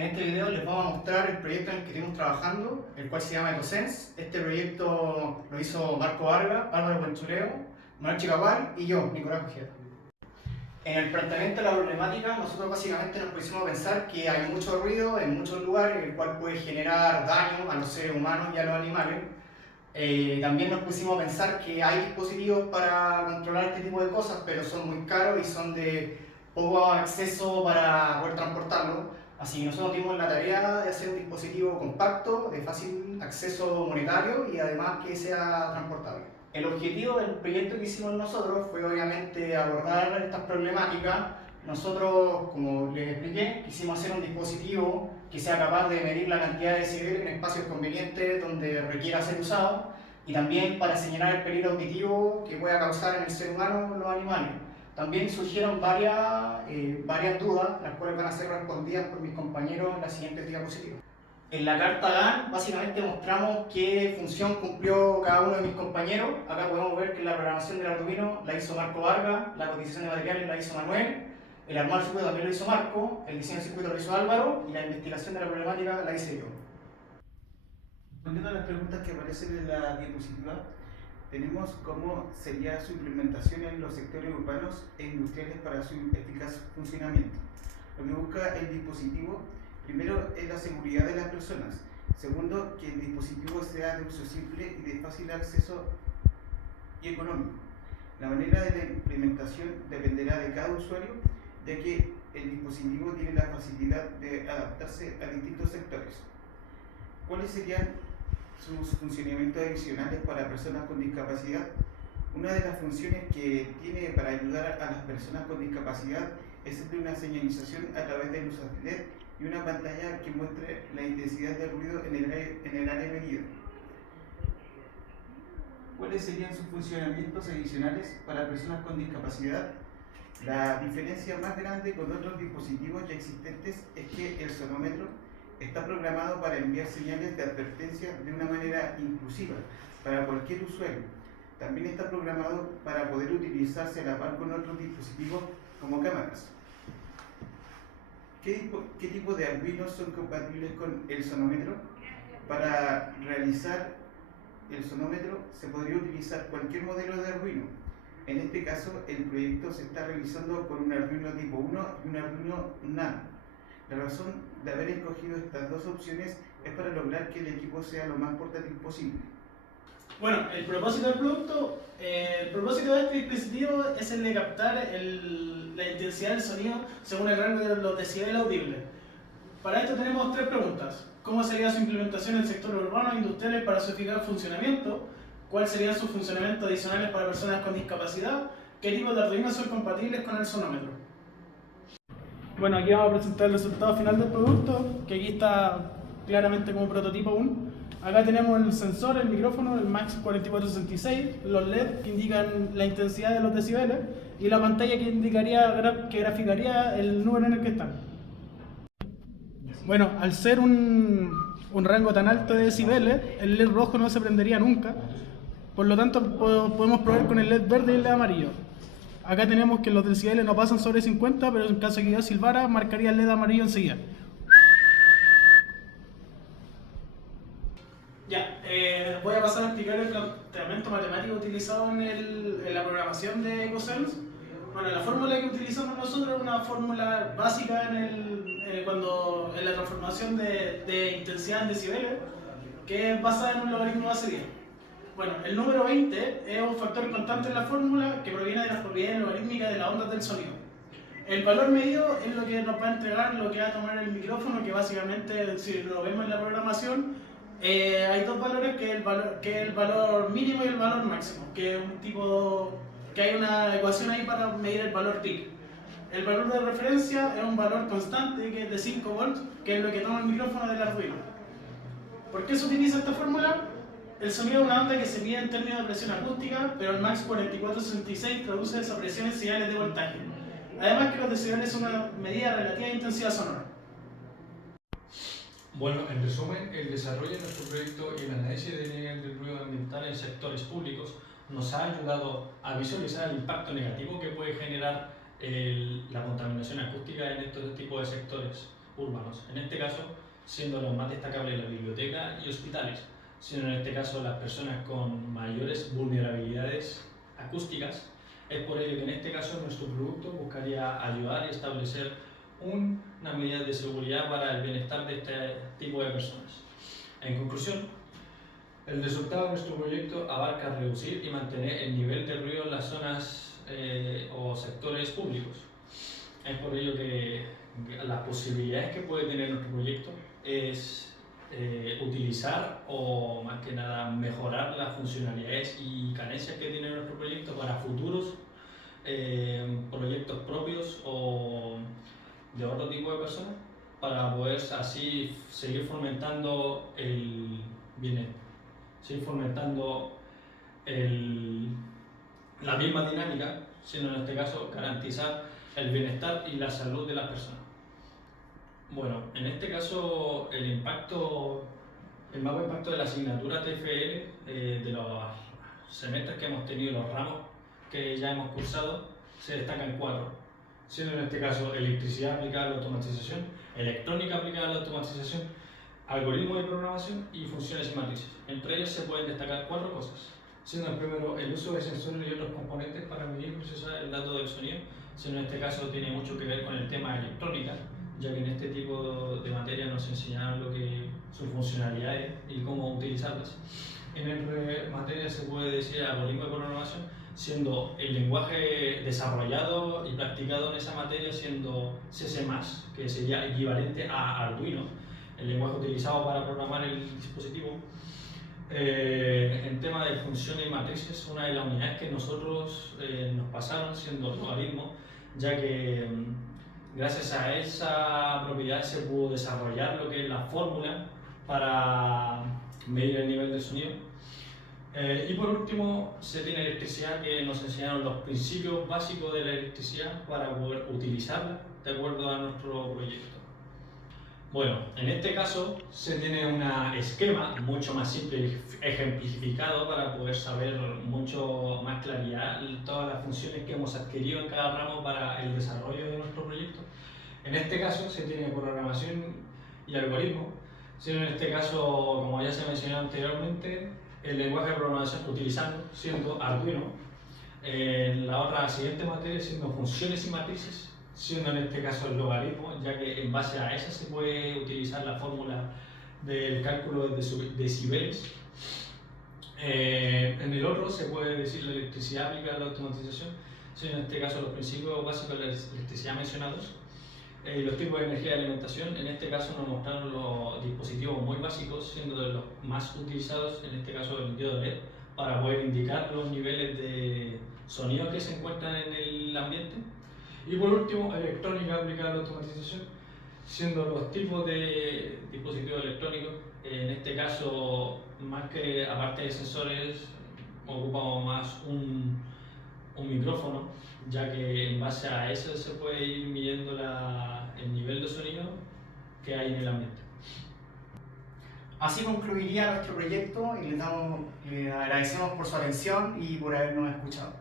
En este video les vamos a mostrar el proyecto en el que estuvimos trabajando, el cual se llama EcoSense. Este proyecto lo hizo Marco Vargas, Álvaro Conchuleo, Manuel Chicagual y yo, Nicolás Ojeda. En el planteamiento de la problemática, nosotros básicamente nos pusimos a pensar que hay mucho ruido en muchos lugares, el cual puede generar daño a los seres humanos y a los animales. También nos pusimos a pensar que hay dispositivos para controlar este tipo de cosas, pero son muy caros y son de poco acceso para poder transportarlo. Así que nosotros tuvimos la tarea de hacer un dispositivo compacto, de fácil acceso monetario y además que sea transportable. El objetivo del proyecto que hicimos nosotros fue obviamente abordar estas problemáticas. Nosotros, como les expliqué, quisimos hacer un dispositivo que sea capaz de medir la cantidad de decibeles en espacios convenientes donde requiera ser usado y también para señalar el peligro auditivo que pueda causar en el ser humano o los animales. También surgieron varias dudas, las cuales van a ser respondidas por mis compañeros en las siguientes diapositivas. En la carta GAN básicamente mostramos qué función cumplió cada uno de mis compañeros. Acá podemos ver que la programación del Arduino la hizo Marco Vargas, la cotización de materiales la hizo Manuel, el armar el circuito también lo hizo Marco, el diseño del circuito lo hizo Álvaro y la investigación de la problemática la hice yo. Respondiendo a las preguntas que aparecen en la diapositiva, tenemos cómo sería su implementación en los sectores urbanos e industriales para su eficaz funcionamiento. Lo que busca el dispositivo, primero, es la seguridad de las personas. Segundo, que el dispositivo sea de uso simple y de fácil acceso y económico. La manera de la implementación dependerá de cada usuario, ya que el dispositivo tiene la facilidad de adaptarse a distintos sectores. ¿Cuáles serían sus funcionamientos adicionales para personas con discapacidad? Una de las funciones que tiene para ayudar a las personas con discapacidad es siempre una señalización a través de luces LED y una pantalla que muestre la intensidad del ruido en el área medida. ¿Cuáles serían sus funcionamientos adicionales para personas con discapacidad? La diferencia más grande con otros dispositivos ya existentes es que el sonómetro está programado para enviar señales de advertencia de una manera inclusiva para cualquier usuario. También está programado para poder utilizarse a la par con otros dispositivos como cámaras. ¿Qué tipo de Arduinos son compatibles con el sonómetro? Para realizar el sonómetro se podría utilizar cualquier modelo de Arduino. En este caso, el proyecto se está realizando con un Arduino tipo 1 y un Arduino Nano. La razón de haber escogido estas dos opciones es para lograr que el equipo sea lo más portátil posible. Bueno, el propósito del producto, el propósito de este dispositivo es el de captar la intensidad del sonido según el rango de los decibeles audibles. Para esto tenemos tres preguntas. ¿Cómo sería su implementación en el sector urbano e industrial para su eficaz funcionamiento? ¿Cuáles serían sus funcionamientos adicionales para personas con discapacidad? ¿Qué tipos de Arduino son compatibles con el sonómetro? Bueno, aquí vamos a presentar el resultado final del producto, que aquí está claramente como prototipo aún. Acá tenemos el sensor, el micrófono, el MAX 4466, los LED que indican la intensidad de los decibeles y la pantalla que indicaría, que graficaría el número en el que están. Bueno, al ser un rango tan alto de decibeles, el LED rojo no se prendería nunca, por lo tanto podemos probar con el LED verde y el LED amarillo. Acá tenemos que los decibeles no pasan sobre 50, pero en caso de que yo silbara, marcaría el LED amarillo enseguida. Ya, voy a pasar a explicar el planteamiento matemático utilizado en la programación de EcoSense. Bueno, la fórmula que utilizamos nosotros es una fórmula básica en la transformación de intensidad en decibeles, que es basada en un logaritmo base 10. Bueno, el número 20 es un factor constante en la fórmula que proviene de las propiedades logarítmicas de las ondas del sonido. El valor medido es lo que nos va a entregar lo que va a tomar el micrófono, que básicamente, si lo vemos en la programación, hay dos valores, que es el valor mínimo y el valor máximo, que es que hay una ecuación ahí para medir el valor TIC. El valor de referencia es un valor constante, que es de 5 volts, que es lo que toma el micrófono del Arduino. ¿Por qué se utiliza esta fórmula? El sonido es una onda que se mide en términos de presión acústica, pero el MAX 4466 traduce esa presión en señales de voltaje. Además que los decibeles son una medida relativa de intensidad sonora. Bueno, en resumen, el desarrollo de nuestro proyecto y el análisis del nivel del ruido ambiental en sectores públicos nos ha ayudado a visualizar el impacto negativo que puede generar la contaminación acústica en estos tipos de sectores. urbanos. En este caso, siendo los más destacables la biblioteca y hospitales, siendo en este caso las personas con mayores vulnerabilidades acústicas. Es por ello que en este caso nuestro producto buscaría ayudar y establecer una medida de seguridad para el bienestar de este tipo de personas. En conclusión, el resultado de nuestro proyecto abarca reducir y mantener el nivel de ruido en las zonas o sectores públicos. Es por ello que las posibilidades que puede tener nuestro proyecto es utilizar o más que nada mejorar las funcionalidades y carencias que tiene nuestro proyecto para futuros proyectos propios o de otro tipo de personas, para poder así seguir fomentando el bienestar, seguir fomentando la misma dinámica, sino en este caso garantizar el bienestar y la salud de las personas. Bueno, en este caso el mapa impacto de la asignatura TFL, de los semestres que hemos tenido, los ramos que ya hemos cursado, se destacan 4, siendo en este caso electricidad aplicada a la automatización, electrónica aplicada a la automatización, algoritmos de programación y funciones y matrices. Entre ellas se pueden destacar 4 cosas, siendo el primero el uso de sensores y otros componentes para medir y procesar el dato del sonido, siendo en este caso tiene mucho que ver con el tema de electrónica, ya que en este tipo de materias nos enseñaron sus funcionalidades y cómo utilizarlas. En materia se puede decir algoritmo de programación, siendo el lenguaje desarrollado y practicado en esa materia siendo C++, que sería equivalente a Arduino, el lenguaje utilizado para programar el dispositivo. En tema de funciones y matrices, una de las unidades que nosotros nos pasaron siendo logaritmo, ya que gracias a esa propiedad se pudo desarrollar lo que es la fórmula para medir el nivel del sonido. Y por último, se tiene electricidad, que nos enseñaron los principios básicos de la electricidad para poder utilizarla de acuerdo a nuestro proyecto. Bueno, en este caso se tiene un esquema mucho más simple y ejemplificado para poder saber mucho más claridad todas las funciones que hemos adquirido en cada ramo para el desarrollo de nuestro proyecto. En este caso se tiene programación y algoritmo, siendo en este caso, como ya se mencionó anteriormente, el lenguaje de programación siendo Arduino. En la siguiente materia siendo funciones y matrices, siendo en este caso el logaritmo, ya que en base a esa se puede utilizar la fórmula del cálculo de decibeles. En el otro se puede decir la electricidad aplicada a la automatización, siendo en este caso los principios básicos de la electricidad mencionados. Los tipos de energía de alimentación, en este caso nos mostraron los dispositivos muy básicos, siendo de los más utilizados, en este caso el diodo LED, para poder indicar los niveles de sonido que se encuentran en el ambiente. Y por último, electrónica aplicada a la automatización, siendo los tipos de dispositivos electrónicos. En este caso, más que aparte de sensores, ocupamos más un micrófono, ya que en base a eso se puede ir midiendo el nivel de sonido que hay en el ambiente. Así concluiría nuestro proyecto y le agradecemos por su atención y por habernos escuchado.